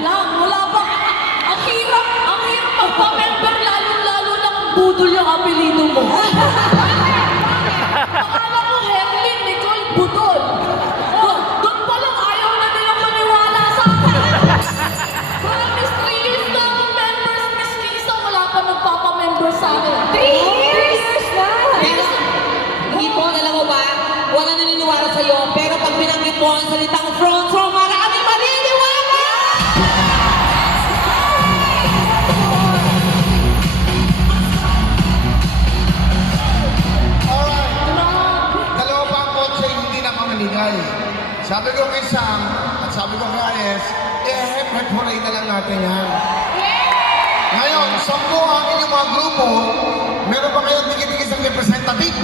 Wala pa. Ang hirap magpa-member, lalo-lalo na kung budol yung apelido mo. Akala ko Herlin, Nicole, budol. Doon pa lang ayaw na nilang maniwala sa akin. Promise, 3 years na akong members, Miss Lisa, wala pa nagpapa-member sa akin. 3 years na! Pero, hindi po, alam mo ba, wala naniniwala sa'yo, pero pag binanggit mo ang salitang front row, maraming maniniwala! Alright. Dalawa pa ang kotse, hindi na mamamigay. Sabi ko kay Sam, at sabi ko kay Ayes, hep-hep hooray na lang natin yan. Ngayon, 10 ang inyong mga grupo, meron pa kayong tigit-tigit ng representative.